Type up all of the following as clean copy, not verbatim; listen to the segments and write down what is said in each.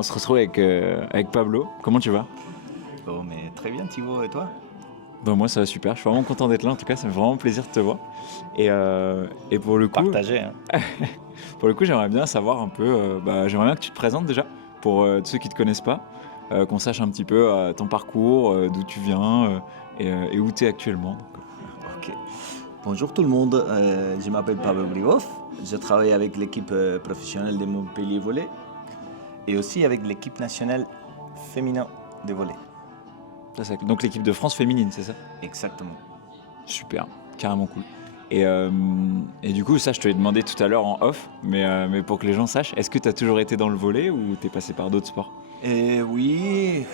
on se retrouve avec Pablo. Comment tu vas? Oh, mais très bien Thibaut, et toi? Moi ça va super, je suis vraiment content d'être là en tout cas, ça me fait vraiment plaisir de te voir. Et pour le coup, Partagé, hein. j'aimerais bien savoir un peu, j'aimerais bien que tu te présentes déjà, pour ceux qui ne te connaissent pas, qu'on sache un petit peu ton parcours, d'où tu viens et où tu es actuellement. Ok. Bonjour tout le monde, je m'appelle Pablo Brighoff, je travaille avec l'équipe professionnelle de Montpellier Volley et aussi avec l'équipe nationale féminin de volley. Donc l'équipe de France féminine, c'est ça? Exactement. Super, carrément cool. Et du coup, ça, je te l'ai demandé tout à l'heure en off, mais pour que les gens sachent, est-ce que tu as toujours été dans le volley ou tu es passé par d'autres sports? Et oui,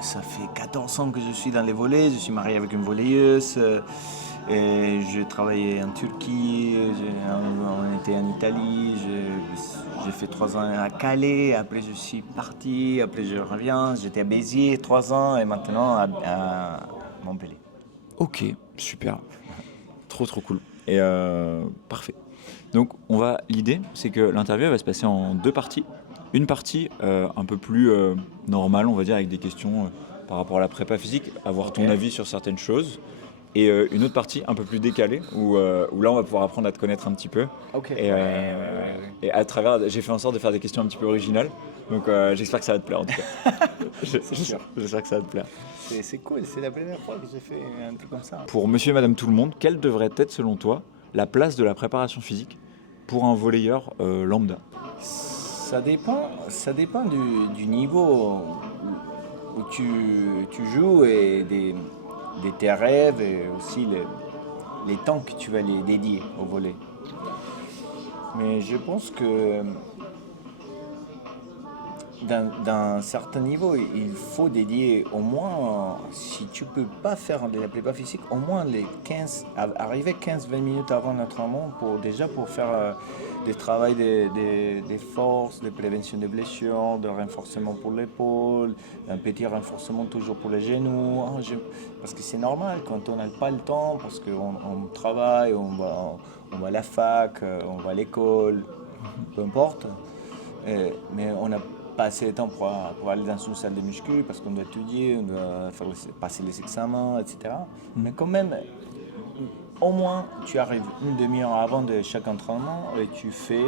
ça fait 14 ans que je suis dans les volleys, je suis marié avec une volleyeuse, et j'ai travaillé en Turquie, on était en Italie, j'ai fait 3 ans à Calais, après je suis parti, après je reviens, j'étais à Béziers 3 ans et maintenant à Montpellier. Ok, super. Trop cool. Parfait. Donc l'idée, c'est que l'interview elle va se passer en 2 parties. Une partie un peu plus normale, on va dire, avec des questions par rapport à la prépa physique, avoir ton avis sur certaines choses. Et une autre partie un peu plus décalée, où là on va pouvoir apprendre à te connaître un petit peu. Ok. Et à travers, j'ai fait en sorte de faire des questions un petit peu originales. Donc j'espère que ça va te plaire en tout cas. J'espère que ça va te plaire. C'est cool, c'est la première fois que j'ai fait un truc comme ça. Pour monsieur et madame tout le monde, quelle devrait être selon toi la place de la préparation physique pour un volleyeur lambda? Ça dépend du niveau où tu joues et de tes rêves et aussi les temps que tu vas les dédier au volley. Mais je pense que d'un certain niveau, il faut dédier au moins, si tu peux pas faire de la prépa physique, au moins arriver 15-20 minutes avant l'entraînement pour faire des travail des forces, de prévention des blessures, de renforcement pour l'épaule, un petit renforcement toujours pour les genoux. Parce que c'est normal quand on n'a pas le temps, parce qu'on travaille, on va à la fac, on va à l'école, peu importe. Mais on n'a pas assez de temps pour aller dans une salle de muscu parce qu'on doit étudier, on doit passer les examens, etc. Mais quand même, au moins, tu arrives une demi-heure avant de chaque entraînement et tu fais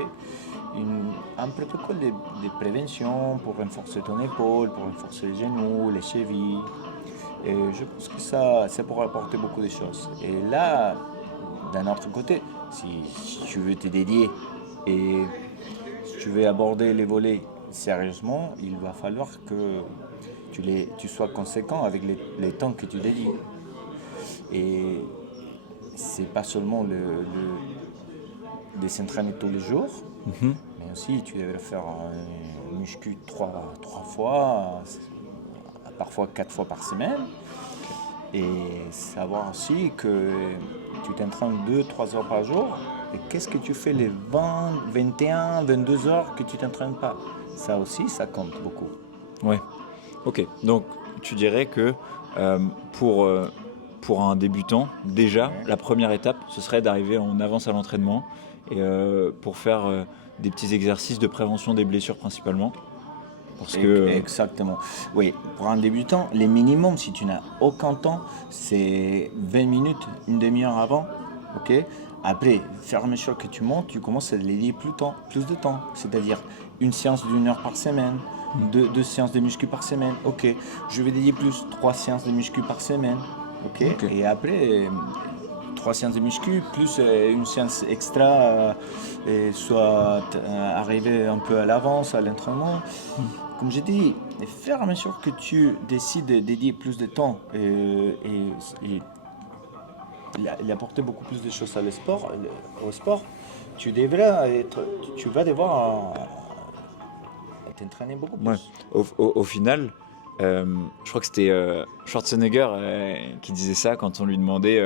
un protocole de prévention pour renforcer ton épaule, pour renforcer les genoux, les chevilles. Et je pense que ça pourra apporter beaucoup de choses. Et là, d'un autre côté, si tu veux te dédier et si tu veux aborder les volets sérieusement, il va falloir que tu sois conséquent avec les temps que tu dédies. Et c'est pas seulement de s'entraîner tous les jours, mais aussi tu devrais faire un muscu trois fois, parfois 4 fois par semaine. Et savoir aussi que tu t'entraînes 2-3 heures par jour. Et qu'est-ce que tu fais les 20, 21, 22 heures que tu t'entraînes pas? Ça aussi, ça compte beaucoup. Ouais. Ok. Donc tu dirais que pour un débutant, déjà, la première étape, ce serait d'arriver en avance à l'entraînement et pour faire des petits exercices de prévention des blessures principalement. Parce que Exactement. Oui, pour un débutant, les minimums, si tu n'as aucun temps, c'est 20 minutes, une demi-heure avant. Ok. Après, faire mesure que tu montes, tu commences à dédier plus de temps. C'est-à-dire une séance d'1 heure par semaine, deux séances de muscu par semaine. Ok. Je vais dédier plus 3 séances de muscu par semaine. Ok. Et après, 3 séances de muscu, plus une séance extra, soit arriver un peu à l'avance à l'entraînement. Comme j'ai dit, faire en mesure que tu décides de dédier plus de temps et apporter beaucoup plus de choses au sport, tu vas devoir t'entraîner beaucoup plus. Ouais. Au final, je crois que c'était Schwarzenegger qui disait ça quand on lui demandait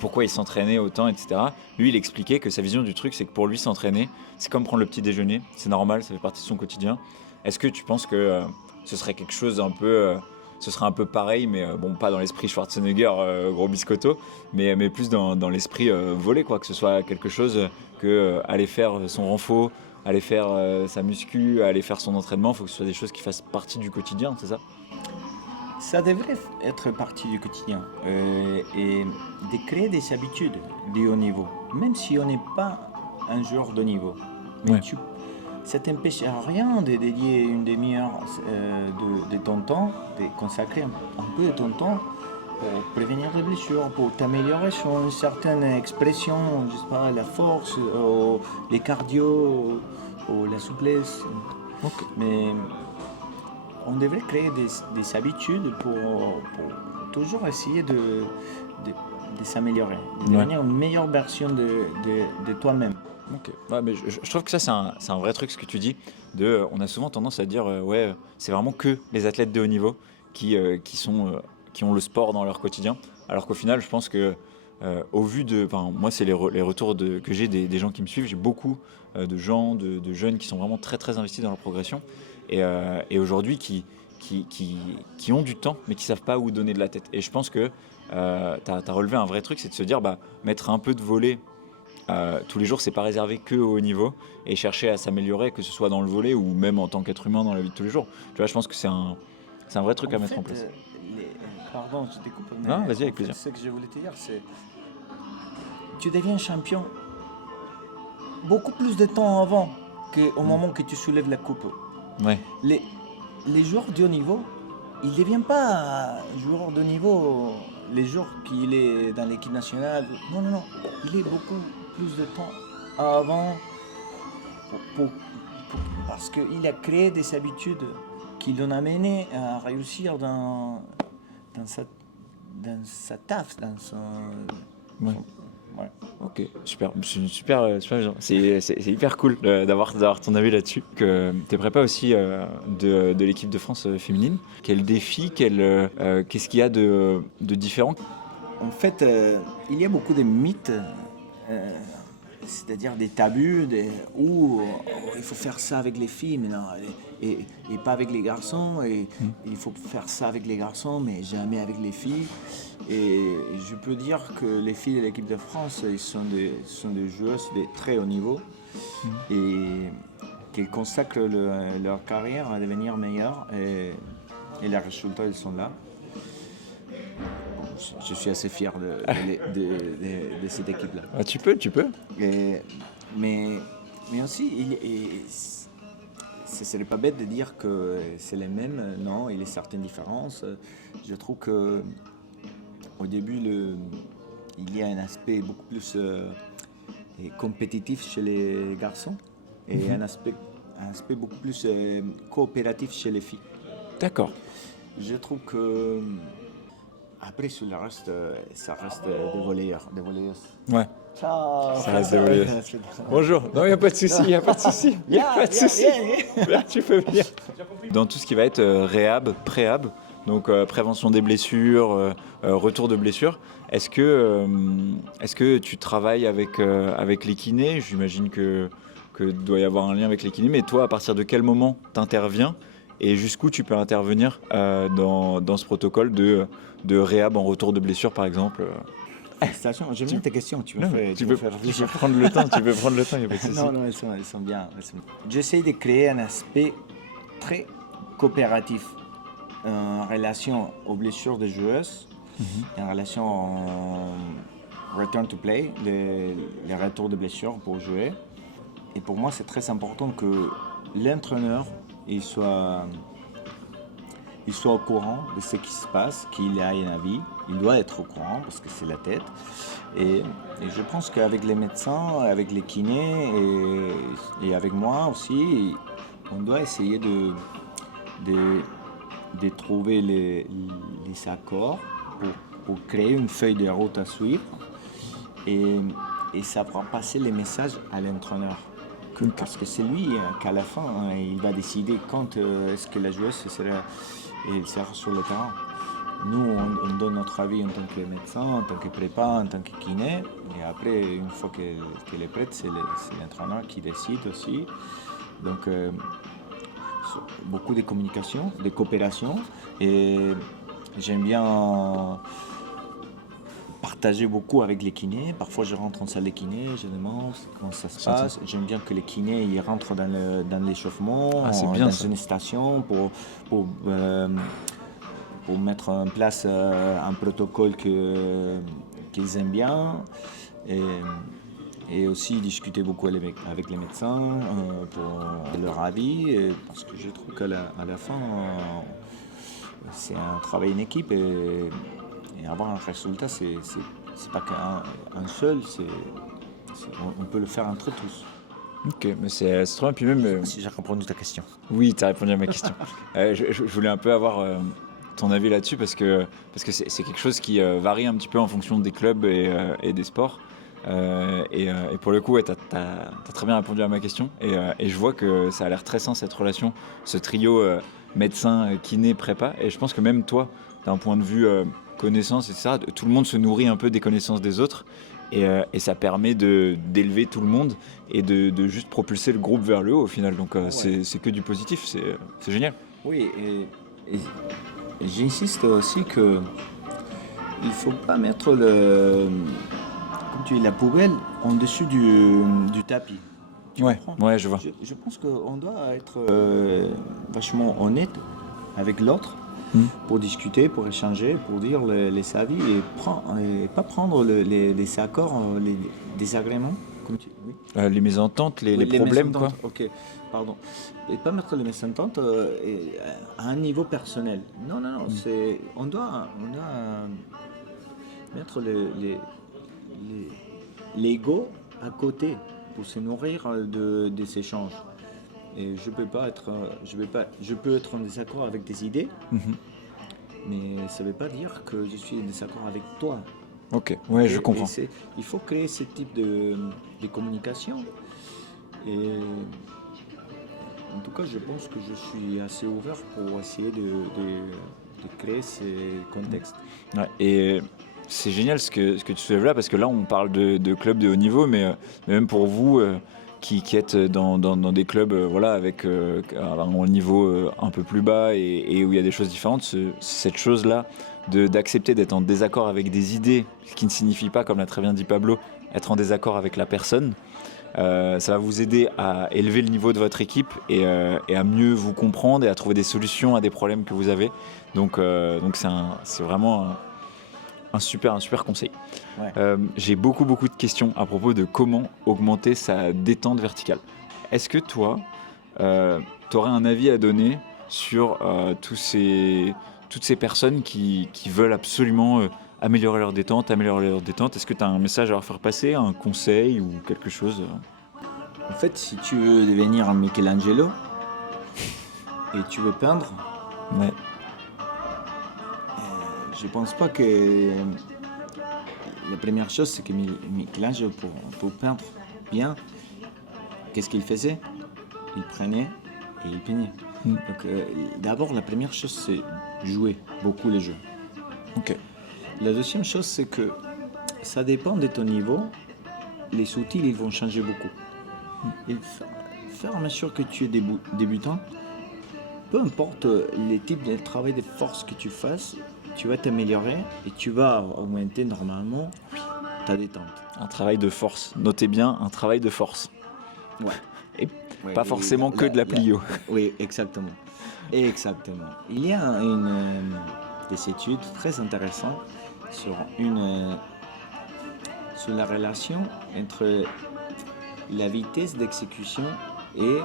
pourquoi il s'entraînait autant, etc. Lui, il expliquait que sa vision du truc, c'est que pour lui, s'entraîner, c'est comme prendre le petit déjeuner. C'est normal, ça fait partie de son quotidien. Est-ce que tu penses que ce serait quelque chose un peu... ce serait un peu pareil, mais bon, pas dans l'esprit Schwarzenegger, gros biscotto, mais plus dans l'esprit volley, quoi. Que ce soit quelque chose que aller faire son renfo aller faire sa muscu, aller faire son entraînement, il faut que ce soit des choses qui fassent partie du quotidien, c'est ça? Ça devrait être partie du quotidien et de créer des habitudes du haut niveau, même si on n'est pas un joueur de niveau. Mais Ouais. ça ne t'empêche à rien de dédier une demi-heure de ton temps, de consacrer un peu de ton temps pour prévenir les blessures, pour t'améliorer sur une certaine expression, je sais pas, la force, les cardio, ou la souplesse. Ok. Mais on devrait créer des habitudes pour toujours essayer de s'améliorer, de Ouais. devenir une meilleure version de toi-même. Ok. Ouais, mais je trouve que ça, c'est un vrai truc ce que tu dis. On a souvent tendance à dire, ouais, c'est vraiment que les athlètes de haut niveau qui ont le sport dans leur quotidien. Alors qu'au final, je pense que, au vu de. Enfin, moi, c'est les retours que j'ai des gens qui me suivent. J'ai beaucoup de gens, de jeunes qui sont vraiment très, très investis dans leur progression. Et aujourd'hui, qui ont du temps, mais qui savent pas où donner de la tête. Et je pense que tu as relevé un vrai truc, c'est de se dire, bah, mettre un peu de volley tous les jours, c'est pas réservé que au haut niveau et chercher à s'améliorer, que ce soit dans le volley ou même en tant qu'être humain dans la vie de tous les jours. Tu vois, je pense que c'est un vrai truc à mettre en place. Pardon, je te coupe, mais Non, vas-y, avec en fait, plaisir. ce que je voulais te dire, c'est tu deviens champion beaucoup plus de temps avant qu'au moment que tu soulèves la coupe. Ouais, Les, les joueurs de haut niveau, ils ne deviennent pas joueurs de niveau les jours qu'il est dans l'équipe nationale. Non, non, non. Il est beaucoup plus de temps avant parce qu'il a créé des habitudes qui l'ont amené à réussir dans sa taf, dans son... ouais. Ouais. Ok, super. C'est une super vision. C'est hyper cool d'avoir ton avis là-dessus. Que tu es prépa aussi de l'équipe de France féminine. Quel défi, qu'est-ce qu'il y a de différent? En fait, il y a beaucoup de mythes, c'est-à-dire des tabus, où il faut faire ça avec les filles, mais non, et pas avec les garçons, et il faut faire ça avec les garçons, mais jamais avec les filles. Et je peux dire que les filles de l'équipe de France, ils sont des joueuses de très haut niveau, et qui consacrent leur carrière à devenir meilleures, et les résultats, ils sont là. Je suis assez fier de cette équipe-là. Ah, tu peux. Et- mais, mais aussi, ce serait pas bête de dire que c'est les mêmes. Non, il y a certaines différences. Je trouve que au début, il y a un aspect beaucoup plus compétitif chez les garçons et un aspect beaucoup plus coopératif chez les filles. D'accord. Je trouve que après, sur le reste, ça reste des volleyeurs, des volleyeuses. Ouais. Ciao. Ça reste des volleyeuses. Bonjour. Non, il n'y a pas de souci, il n'y a pas de souci. Il n'y a pas de souci. Là, tu peux venir. Dans tout ce qui va être réhab, préhab, donc prévention des blessures, retour de blessures, est-ce que tu travailles avec les kinés? J'imagine que doit y avoir un lien avec les kinés, mais toi, à partir de quel moment tu interviens et jusqu'où tu peux intervenir dans ce protocole de réhab en retour de blessure, par exemple? Attention, j'aime bien tes questions. Tu me Non, fais, tu me peux fais réfléchir. prendre le temps, il n'y a pas de souci. Non, non, elles sont bien. J'essaie de créer un aspect très coopératif en relation aux blessures des joueuses, en relation au return to play, les retours de blessures pour jouer. Et pour moi, c'est très important que l'entraîneur il soit au courant de ce qui se passe, qu'il ait un avis. Il doit être au courant parce que c'est la tête. Et je pense qu'avec les médecins, avec les kinés et avec moi aussi, on doit essayer de trouver les accords pour créer une feuille de route à suivre et savoir passer les messages à l'entraîneur. Parce que c'est lui qu'à la fin, il va décider quand est-ce que la joueuse sera sur le terrain. Nous, on donne notre avis en tant que médecin, en tant que prépa, en tant que kiné. Et après, une fois qu'elle est prête, c'est l'entraîneur qui décide aussi. Donc, beaucoup de communication, de coopération. Et j'aime bien partager beaucoup avec les kinés. Parfois, je rentre en salle de kiné, je demande comment ça se passe. J'aime bien que les kinés ils rentrent dans l'échauffement, c'est bien, dans ça. une station pour, euh, pour mettre en place un protocole qu'ils aiment bien. Et aussi discuter beaucoup avec les médecins pour leur avis, parce que je trouve qu'à la fin, c'est un travail en équipe et avoir un résultat, c'est pas qu'un seul, on peut le faire entre tous. Ok, mais c'est trop bien. Puis même, Si j'ai répondu à ta question. oui, tu as répondu à ma question. Je voulais un peu avoir ton avis là-dessus parce que c'est quelque chose qui varie un petit peu en fonction des clubs et des sports. Et pour le coup, ouais, tu as très bien répondu à ma question. Et je vois que ça a l'air très sain cette relation, ce trio médecin, kiné, prépa. Et je pense que même toi, d'un point de vue connaissance, etc., tout le monde se nourrit un peu des connaissances des autres. Et ça permet d'élever tout le monde et de juste propulser le groupe vers le haut au final. Donc Ouais. c'est que du positif, c'est génial. Oui, et j'insiste aussi que il faut pas mettre comme tu dis, la poubelle en dessus du tapis. Tu comprends? Ouais, je vois. Je pense qu'on doit être vachement honnête avec l'autre pour discuter, pour échanger, pour dire les avis et pas prendre les accords, les désagréments. Oui. Les mésententes, les Oui, problèmes, quoi. mésententes, ok, pardon. Et pas mettre les mésententes à un niveau personnel. Non, on doit mettre l'ego à côté pour se nourrir des échanges. Et je peux être en désaccord avec des idées, mais ça ne veut pas dire que je suis en désaccord avec toi. Ok, ouais, je comprends. Il faut créer ce type de communication. Et en tout cas, je pense que je suis assez ouvert pour essayer de créer ces contextes. Ouais, et c'est génial ce que tu soulèves là, parce que là, on parle de clubs de haut niveau, mais même pour vous qui êtes dans des clubs voilà, avec un niveau un peu plus bas et où il y a des choses différentes, cette chose-là d'accepter d'être en désaccord avec des idées, ce qui ne signifie pas, comme l'a très bien dit Pablo, être en désaccord avec la personne, ça va vous aider à élever le niveau de votre équipe et à mieux vous comprendre et à trouver des solutions à des problèmes que vous avez. Donc c'est vraiment un super conseil. Ouais. J'ai beaucoup de questions à propos de comment augmenter sa détente verticale. Est-ce que toi, tu aurais un avis à donner sur toutes ces personnes qui veulent absolument améliorer leur détente? Est-ce que tu as un message à leur faire passer, un conseil ou quelque chose En fait, si tu veux devenir un Michelangelo et tu veux peindre, Ouais. je pense pas que la première chose, c'est que Michelangelo, pour peindre bien, qu'est-ce qu'il faisait? Il prenait et il peignait. Donc, d'abord, la première chose, c'est jouer beaucoup les jeux. Ok. La deuxième chose, c'est que ça dépend de ton niveau. Les outils, ils vont changer beaucoup. Et faire en mesure que tu es débutant, peu importe les types de travail de force que tu fasses, tu vas t'améliorer et tu vas augmenter normalement ta détente. Un travail de force. Notez bien, un travail de force. Ouais. Et Ouais, pas forcément que de la plio. Oui, exactement. Exactement. Il y a des études très intéressantes sur la relation entre la vitesse d'exécution et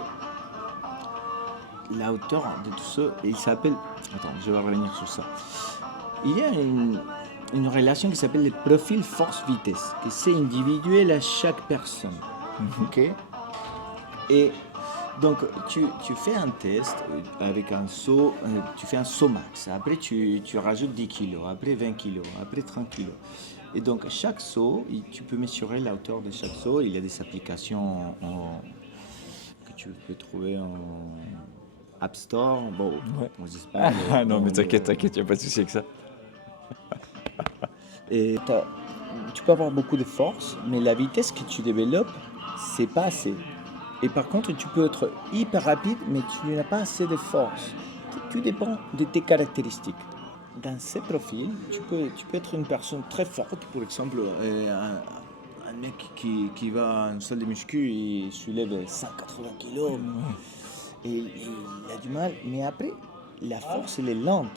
la hauteur de tout ça. Et il s'appelle... Attends, je vais revenir sur ça. Il y a une relation qui s'appelle le profil force-vitesse, que c'est individuel à chaque personne. Ok? Et donc, tu fais un test avec un saut, tu fais un saut max. Après, tu rajoutes 10 kilos, après 20 kilos, après 30 kilos. Et donc, chaque saut, tu peux mesurer la hauteur de chaque saut. Il y a des applications que tu peux trouver en App Store. Bon, Ouais. on se dit pas, Non, mais t'inquiète, il n'y a pas de souci avec ça. Et tu peux avoir beaucoup de force, mais la vitesse que tu développes, c'est pas assez. Et par contre, tu peux être hyper rapide, mais tu n'as pas assez de force. Tout dépend de tes caractéristiques. dans ces profils, tu peux être une personne très forte, par exemple, un mec qui va en salle de muscu et soulève 180 kilos, et il a du mal, mais après, la force, elle est lente.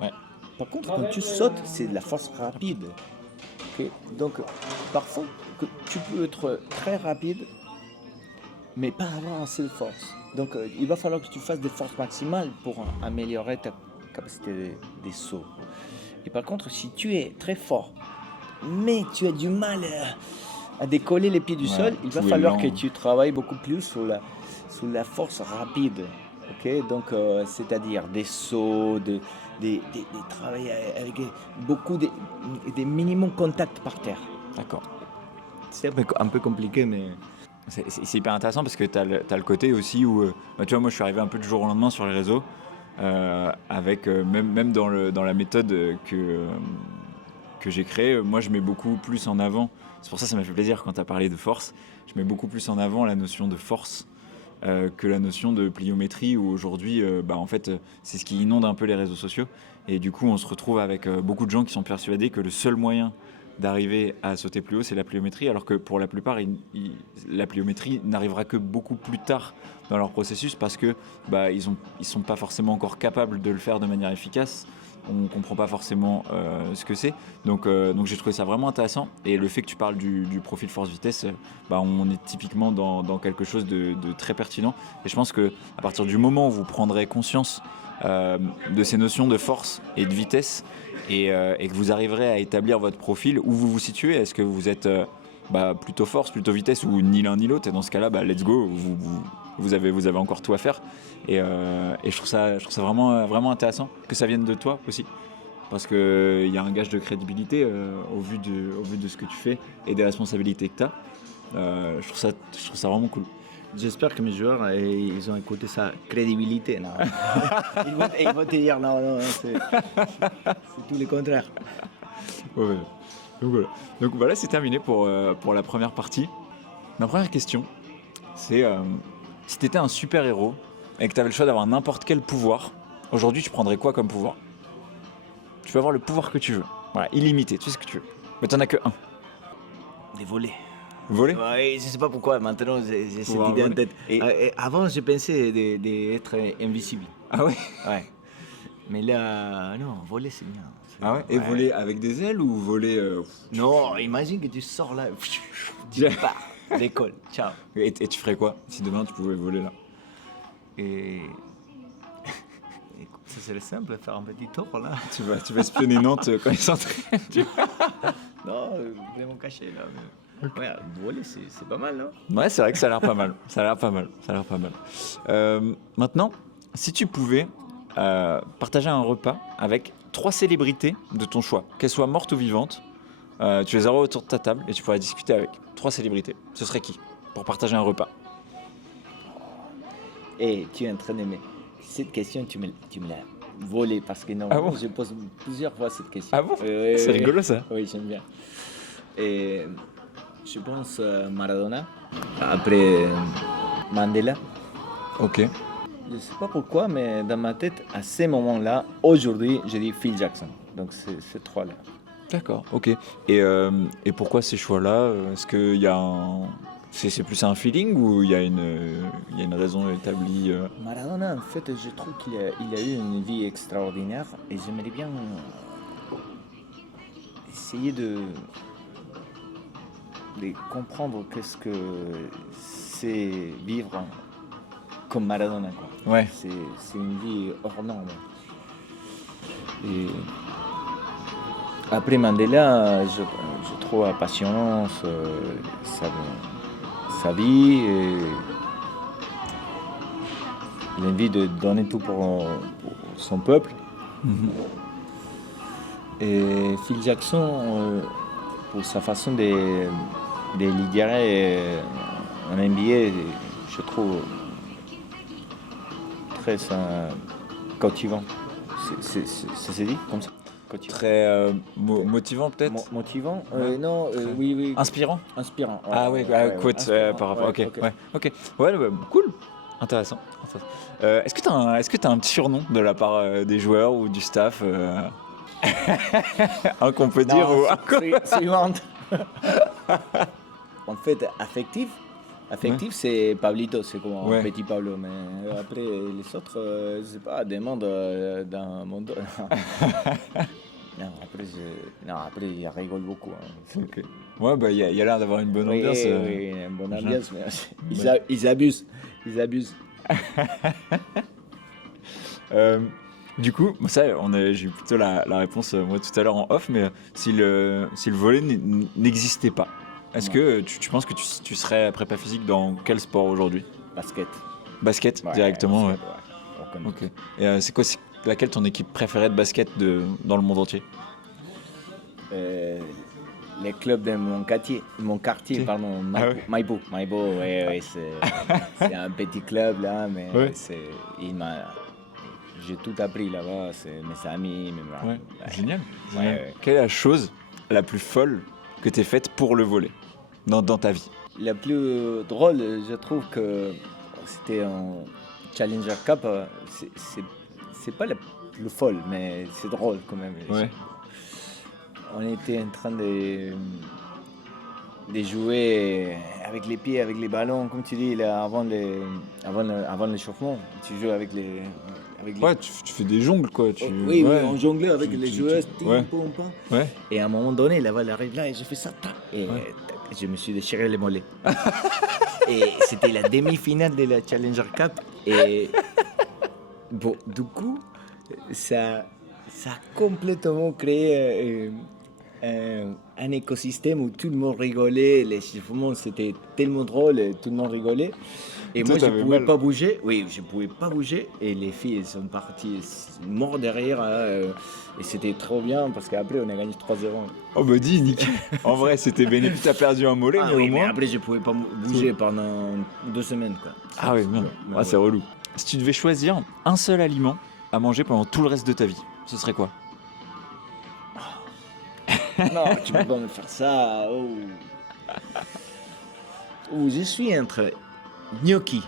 Ouais. Par contre, quand tu sautes, c'est de la force rapide. Ok. Donc, parfois, tu peux être très rapide, mais pas avoir assez de force. Donc, il va falloir que tu fasses des forces maximales pour améliorer ta capacité des sauts. Et par contre, si tu es très fort, mais tu as du mal à décoller les pieds du sol, il va tout est falloir lent. que tu travailles beaucoup plus sur la force rapide. Ok, donc, c'est-à-dire des sauts, des travail avec beaucoup des minimum contacts par terre. D'accord. C'est un peu compliqué, mais... C'est hyper intéressant parce que tu as, le côté aussi où, tu vois, moi je suis arrivé un peu du jour au lendemain sur les réseaux, avec même dans la méthode que j'ai créée, moi je mets beaucoup plus en avant, c'est pour ça que ça m'a fait plaisir quand tu as parlé de force, je mets beaucoup plus en avant la notion de force que la notion de pliométrie où aujourd'hui, en fait, c'est ce qui inonde un peu les réseaux sociaux et du coup on se retrouve avec beaucoup de gens qui sont persuadés que le seul moyen d'arriver à sauter plus haut, c'est la pliométrie, alors que pour la plupart, la pliométrie n'arrivera que beaucoup plus tard dans leur processus parce que ils sont pas forcément encore capables de le faire de manière efficace. On comprend pas forcément ce que c'est. Donc j'ai trouvé ça vraiment intéressant. Et le fait que tu parles du profil force-vitesse, on est typiquement dans quelque chose de très pertinent. Et je pense que à partir du moment où vous prendrez conscience de ces notions de force et de vitesse, et que vous arriverez à établir votre profil, où vous vous situez. Est-ce que vous êtes plutôt force, plutôt vitesse, ou ni l'un ni l'autre? Et dans ce cas-là, let's go, vous avez encore tout à faire. Et je trouve ça vraiment, vraiment intéressant que ça vienne de toi aussi. Parce qu'il y a un gage de crédibilité au vu de ce que tu fais et des responsabilités que tu as. Je trouve ça vraiment cool. J'espère que mes joueurs, ils ont écouté sa crédibilité. Non. ils vont te dire non, c'est tout le contraire. Ouais. Donc voilà, c'est terminé pour la première partie. Ma première question, c'est si tu étais un super-héros et que tu avais le choix d'avoir n'importe quel pouvoir, aujourd'hui tu prendrais quoi comme pouvoir? Tu peux avoir le pouvoir que tu veux. Voilà, illimité, tu sais ce que tu veux. Mais t'en as que un. Des volets. Voler? Ouais, je sais pas pourquoi, maintenant j'ai cette Pouvoir idée en voler. tête. Et avant, je pensais d'être invisible. Ah ouais? Ouais. Mais là, non, voler c'est bien. Ah ouais? Et voler avec des ailes ou voler Non, imagine que tu sors là, tu pars, l'école, ciao. Et tu ferais quoi si demain tu pouvais voler là? Et écoute, ça c'est simple, faire un petit tour là. Tu vas espionner Nantes quand ils s'entraînent. Non, vraiment caché là. Mais... Ouais, voler c'est pas mal, non? Ouais, c'est vrai que ça a l'air pas mal. Ça a l'air pas mal. Maintenant, si tu pouvais partager un repas avec 3 célébrités de ton choix, qu'elles soient mortes ou vivantes, tu les auras autour de ta table et tu pourrais discuter avec 3 célébrités. Ce serait qui pour partager un repas? Et tu es en train d'aimer. Cette question, tu me l'as volée parce que normalement, je pose plusieurs fois cette question. Ah bon? C'est rigolo ça. Oui, j'aime bien. Et je pense Maradona, après Mandela. Ok. Je ne sais pas pourquoi, mais dans ma tête, à ces moments-là, aujourd'hui, je dis Phil Jackson. Donc, c'est ces 3-là. D'accord, ok. Et pourquoi ces choix-là? Est-ce qu'il y a un... C'est plus un feeling ou il y a une raison établie Maradona, en fait, je trouve qu'il a eu une vie extraordinaire et j'aimerais bien essayer de comprendre qu'est-ce que c'est vivre comme Maradona, quoi. Ouais. C'est une vie hors norme. Et après Mandela, je trouve passionnant sa vie et l'envie de donner tout pour son peuple. Et Phil Jackson, pour sa façon de lidérer un NBA, je trouve très cautivant. Ça se dit comme ça? Cautivant. Très motivant peut-être? Motivant? Ouais. Non, Très... oui. Inspirant? Inspirant. Ah ouais, quote par rapport. Ok. Ouais, cool. Intéressant. Est-ce que t'as un petit surnom de la part des joueurs ou du staff Un qu'on peut dire ou un qu'on- Suivante. En fait, affectif, c'est Pablito, c'est comme un Ouais. petit Pablo. Mais après, les autres, je sais pas, demande dans mon dos. Non, après, il rigole beaucoup. Hein. Ok. Ouais, bah, il y a l'air d'avoir une bonne Oui, ambiance. oui, une bonne ambiance, mais Ouais. ils abusent. Ils abusent. Euh, du coup, ça, j'ai eu plutôt la réponse moi tout à l'heure en off, mais si le volley n'existait pas, est-ce Ouais. que tu penses que tu serais prépa physique dans quel sport aujourd'hui? Basket. Basket Ouais, directement, basket, ouais. Aucun doute. ouais. Ok. Et c'est laquelle ton équipe préférée de basket dans le monde entier? Les clubs de mon quartier, Ok. pardon, Ah ouais. Maïbo, ouais, c'est un petit club là, mais Ouais. j'ai tout appris là-bas, c'est mes amis, Ouais. Génial. Ouais, Génial. ouais. Quelle est la chose la plus folle que tu aies faite pour le volley dans ta vie? Le plus drôle, je trouve que c'était un Challenger Cup, c'est pas le plus folle, mais c'est drôle quand même. Ouais. On était en train de jouer avec les pieds, avec les ballons, comme tu dis, là, avant l'échauffement. Tu joues avec les. Ouais, tu fais des jongles quoi. Oui, ouais. on jonglait avec Tu- les tu- joueuses, tu- ouais. pom, pom. Ouais. Et à un moment donné, la balle arrive là et j'ai fait ça, tac, et Ouais. tac, je me suis déchiré les mollets. Et c'était la demi-finale de la Challenger Cup. Et bon, du coup, ça a complètement créé un écosystème où tout le monde rigolait. Les chiffrements, c'était tellement drôle, et tout le monde rigolait. Et Toi, moi, je ne t'avais pouvais mal. pas bouger. Oui, je ne pouvais pas bouger. Et les filles, elles sont parties mortes derrière. Hein, et c'était trop bien parce qu'après, on a gagné 3-0. Oh bah dis, nickel. En vrai, c'était bénéfique. T'as perdu un mollet, Ah mais oui, au mais moins. après, je ne pouvais pas bouger pendant 2 semaines. Quoi. Ah oui, merde. Mais Ah, c'est relou. Si tu devais choisir un seul aliment à manger pendant tout le reste de ta vie, ce serait quoi? Non, tu peux pas me faire ça. Oh. Oh, je suis entre gnocchi,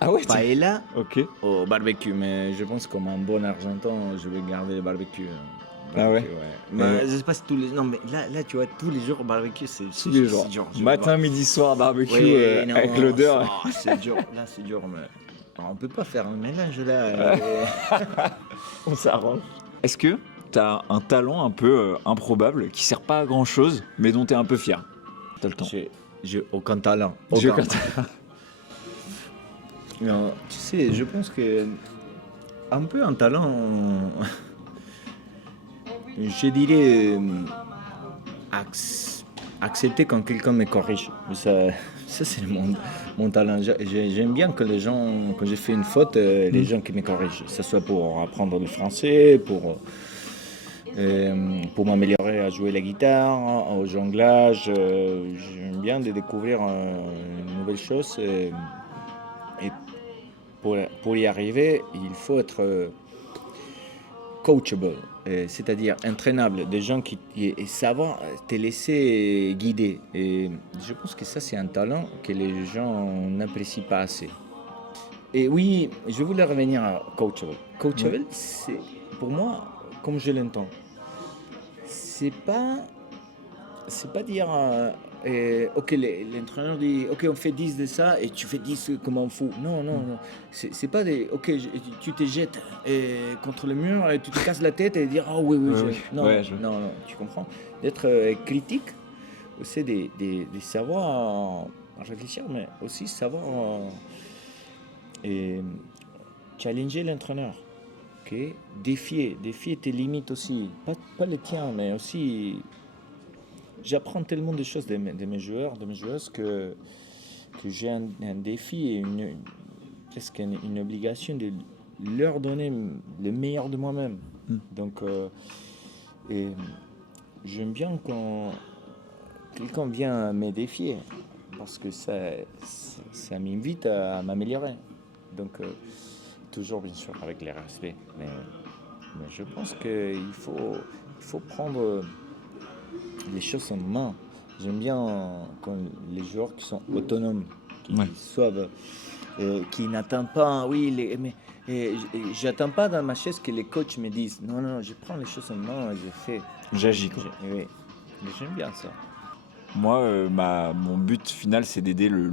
Ah ouais, paella Ok. au barbecue, mais je pense comme un bon argentin, je vais garder le barbecue. Ah ouais. Mais je sais pas si tous les. Non, mais là, tu vois, tous les jours barbecue, c'est Tous les jours. dur. Matin, midi, soir, barbecue Oui, non, avec l'odeur. c'est dur. Là, c'est dur, mais on peut pas faire un mélange là. On s'arrange. Est-ce que t'as un talent un peu improbable qui sert pas à grand chose, mais dont t'es un peu fier? T'as le temps. J'ai aucun talent. J'ai Aucun. aucun- Non, tu sais, je pense que un peu un talent, je dirais accepter quand quelqu'un me corrige. Ça c'est mon talent. J'aime bien que les gens, quand j'ai fait une faute, les gens qui me corrigent. Que ce soit pour apprendre le français, pour m'améliorer à jouer la guitare, au jonglage. J'aime bien de découvrir une nouvelle chose. Et pour y arriver, il faut être coachable, c'est-à-dire entraînable, des gens qui et savoir te laisser guider. Et je pense que ça, c'est un talent que les gens n'apprécient pas assez. Et oui, je voulais revenir à coachable. Coachable, c'est pour moi, comme je l'entends, c'est pas dire ok, l'entraîneur dit ok, on fait 10 de ça et tu fais 10 comme un fou. Non. C'est pas des ok, tu te jettes contre le mur et tu te casses la tête et dire ah oui. Non, tu comprends. D'être critique, c'est de savoir réfléchir, mais aussi savoir challenger l'entraîneur. Ok, défier tes limites aussi, pas les tiens, mais aussi. J'apprends tellement de choses de mes joueurs, de mes joueuses que j'ai un défi et presque une obligation de leur donner le meilleur de moi-même. Donc, et j'aime bien quand quelqu'un vient me défier parce que ça m'invite à m'améliorer. Donc, toujours bien sûr avec le respect. Mais je pense qu'il faut prendre les choses en main. J'aime bien quand les joueurs qui sont autonomes, qui savent qui n'attend pas, oui, mais j'attends pas dans ma chaise que les coachs me disent, non, non, je prends les choses en main, je fais. J'agis, quoi. Oui, j'aime bien ça. Moi, mon but final, c'est d'aider le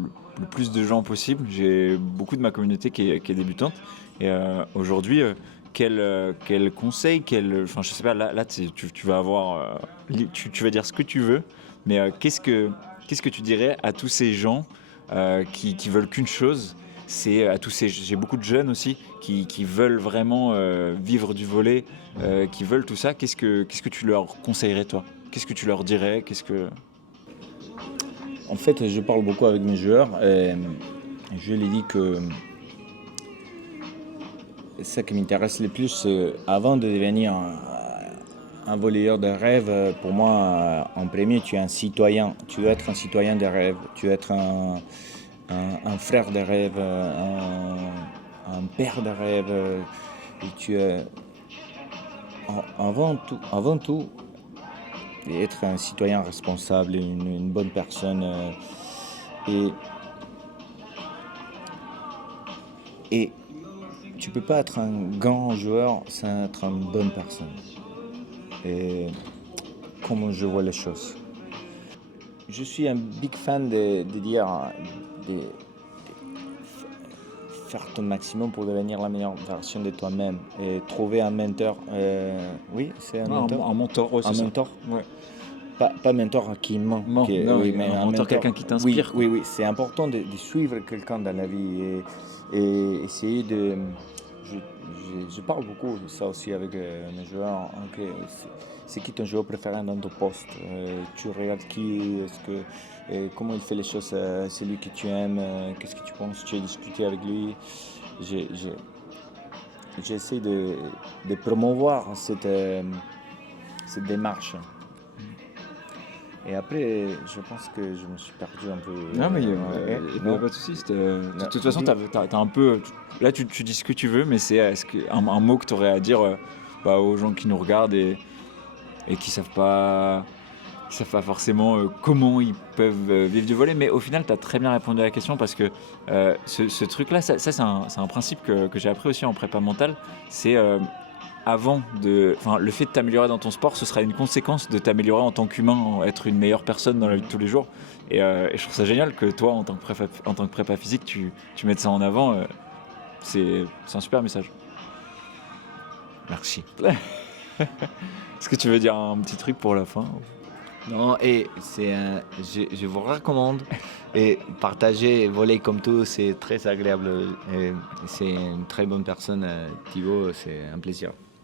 plus de gens possible. J'ai beaucoup de ma communauté qui est débutante. Et aujourd'hui, quel conseil, enfin, je sais pas, là tu vas avoir, tu vas dire ce que tu veux, mais qu'est-ce que tu dirais à tous ces gens qui veulent qu'une chose, c'est à tous ces, j'ai beaucoup de jeunes aussi qui veulent vraiment vivre du volley, qui veulent tout ça. Qu'est-ce que tu leur conseillerais, toi? Qu'est-ce que tu leur dirais? En fait, je parle beaucoup avec mes joueurs et je leur dis que ce qui m'intéresse le plus, avant de devenir un volleyeur de rêve, pour moi, en premier, tu es un citoyen. Tu dois être un citoyen de rêve. Tu dois être un frère de rêve, un père de rêve. Et tu es, avant tout, être un citoyen responsable, une bonne personne. Et tu peux pas être un grand joueur sans être une bonne personne. Et comment je vois les choses. Je suis un big fan de dire de faire ton maximum pour devenir la meilleure version de toi-même et trouver un mentor. Oui, c'est un mentor. Un mentor, ouais, c'est Un ça. mentor. Ouais. Pas mentor qui ment. Non, Oui, mais un mentor, quelqu'un qui t'inspire, quoi. Oui, c'est important de suivre quelqu'un dans la vie et essayer de. Je parle beaucoup de ça aussi avec mes joueurs. Ok, c'est qui ton joueur préféré dans ton poste? Tu regardes qui? Comment il fait les choses? Celui que tu aimes? Qu'est-ce que tu penses? Tu as discuté avec lui? J'essaie de promouvoir cette démarche. Et après, je pense que je me suis perdu un peu. Non, mais il n'y Non. a pas de souci. De toute façon, t'as un peu. Là, tu dis ce que tu veux, mais c'est est-ce un mot que tu aurais à dire aux gens qui nous regardent et qui savent pas forcément comment ils peuvent vivre du volley. Mais au final, tu as très bien répondu à la question parce que ce truc-là, ça c'est un principe que j'ai appris aussi en prépa mentale. C'est le fait de t'améliorer dans ton sport, ce sera une conséquence de t'améliorer en tant qu'humain, être une meilleure personne dans la vie de tous les jours. Et je trouve ça génial que toi, en tant que prépa physique, tu mettes ça en avant. C'est un super message. Merci. Est-ce que tu veux dire un petit truc pour la fin? Non, et je vous recommande et partager volley comme tout, c'est très agréable. Et c'est une très bonne personne, Thibaut, c'est un plaisir.